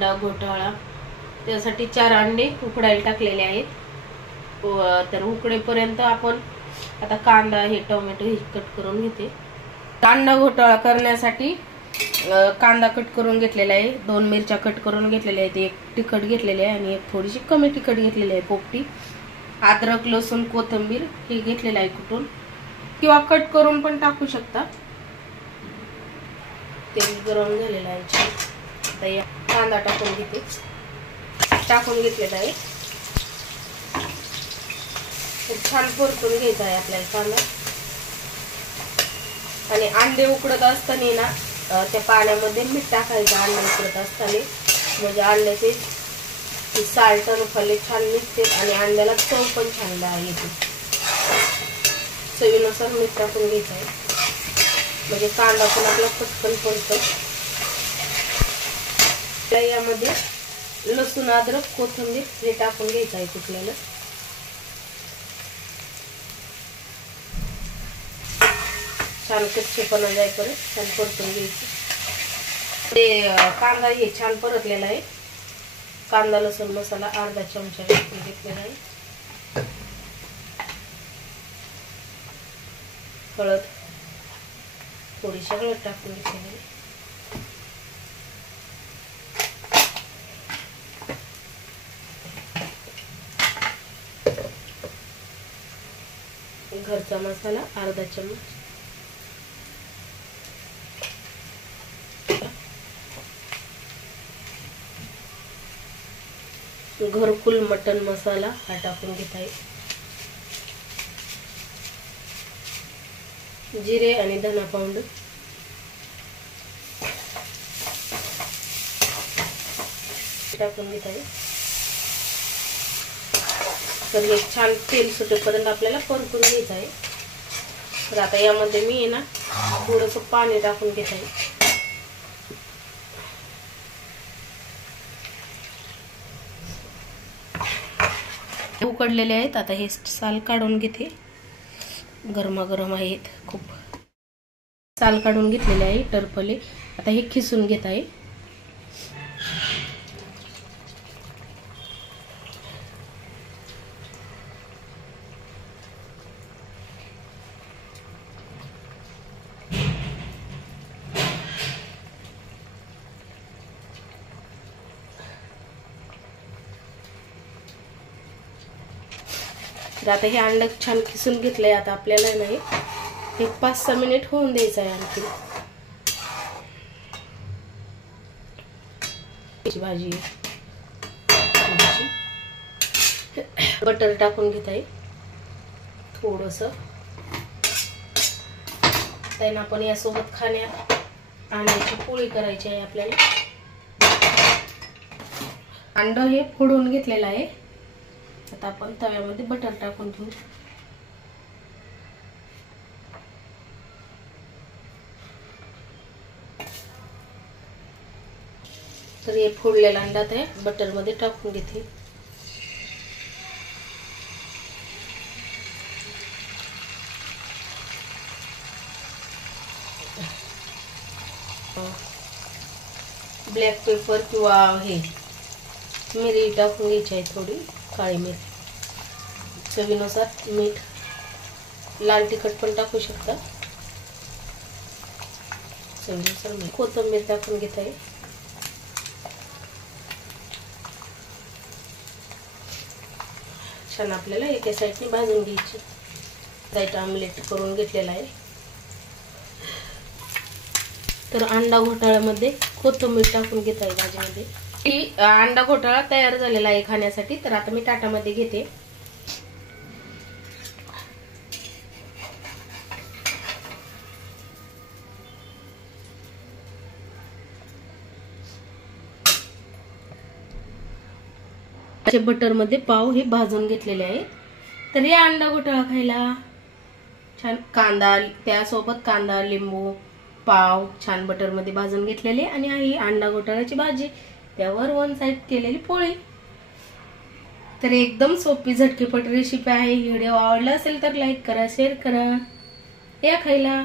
अंडा घोटाळा। त्यासाठी 4 अंडे उकडायला टाकलेले आहेत। तर उकडेपर्यंत आपण आता कांदा हे टोमॅटो हे कट करून घेते। अंडा घोटाळा करण्यासाठी कांदा कट करून घेतलेला आहे, 2 मिरच्या कट करून घेतलेल्या आहेत, 1 तिखट घेतलेली आहे आणि 1 थोडीशी कमी तिखट घेतलेली आहे पोपटी। अद्रक लसूण कोथिंबीर हे घेतलेलं आहे कुटून, किंवा कट करून पण टाकू शकता। तेल गरम झालेलं आहे। आता या कांदा टाकून घेते, टाकून घेतलेला आहे। छान परतून घ्यायचा आहे आपल्याला कांदा। आणि अंडे उकडत असताना ना त्या पाण्यामध्ये मीठ टाकायचं अंडे उकडत असताना, म्हणजे अंड्याचे साल्ट रुफाले छान निघते आणि अंड्याला चव पण छान येते। चवीनुसार मीठ टाकून घ्यायचं आहे, म्हणजे कांदा पण आपला पटकन परततो। यामध्ये लसूण अद्रक कोथिंबीर हे टाकून घ्यायचं आहे कुटलेलं। छान कच्चेपणा जाईपर्यंत छान परतून घ्यायचं। ते कांदा हे छान परतलेला आहे। कांदा लसूण मसाला अर्धा चमचा टाकून घेतलेला आहे। हळद थोडीशी हळद टाकून घेतलेली आहे। घरचा मसाला अर्धा चमच, घरकुल मटन मसाला हा टाकून घेत आहे। जिरे आणि धना पावडर, टाकून घेत आहे। तर हे छान तेल सुटेपर्यंत आपल्याला परतून घ्यायचं आहे। तर आता यामध्ये मी ना थोडंसं पाणी टाकून घेत आहे। उकडलेले आहेत, आता हे साल काढून घेते। गरमागरम आहेत खूप। साल काढून घेतलेले आहे टरफले, आता हे खिसून घेत आहे। तर आता हे अंड छान खिसून घेतलंय। आता आपल्याला नाही एक 5-6 मिनिट होऊन द्यायचं आहे। आणखी भाजी बटर टाकून घेत आहे थोडंसं, त्यांना आपण यासोबत खाण्यात अंड्याची पोळी करायची आहे आपल्याला। अंड हे फोडून घेतलेलं आहे। आता आपण तव्यामध्ये बटर टाकून घेऊ। तर हे फोडलेला अंडा ते बटर मध्ये टाकून घेते। ब्लॅक पेपर किंवा हे मिरी टाकून घ्यायची आहे, थोडी काळी मिरी, चवीनुसार मीठ, लाल तिखट पण टाकू शकता चवीनुसार मीठ। कोथिंबीर टाकून घेत आहे। छान आपल्याला एका साईडने भाजून घ्यायची। साईड आमलेट करून घेतलेला आहे। तर अंडा घोटाळ्यामध्ये कोथिंबीर टाकून घेत आहे भाजीमध्ये। ही अंडा घोटाळा तयार झालेला आहे खाण्यासाठी। तर आता मी ताटामध्ये घेते। बटर मध्ये पाव हे भाजून घेतलेले आहे। तर या अंडा घोटाळा खायला छान कांदा, त्यासोबत कांदा लिंबू पाव छान बटर मध्ये भाजून घेतलेले आणि ही अंडा घोटाळ्याची भाजी, त्यावर 1 साइड केलेली पोळी। तर एकदम सोपी झटकीपट रेसिपी आहे। व्हिडिओ आवडला असेल तर लाईक करा, शेअर करा, या खायला।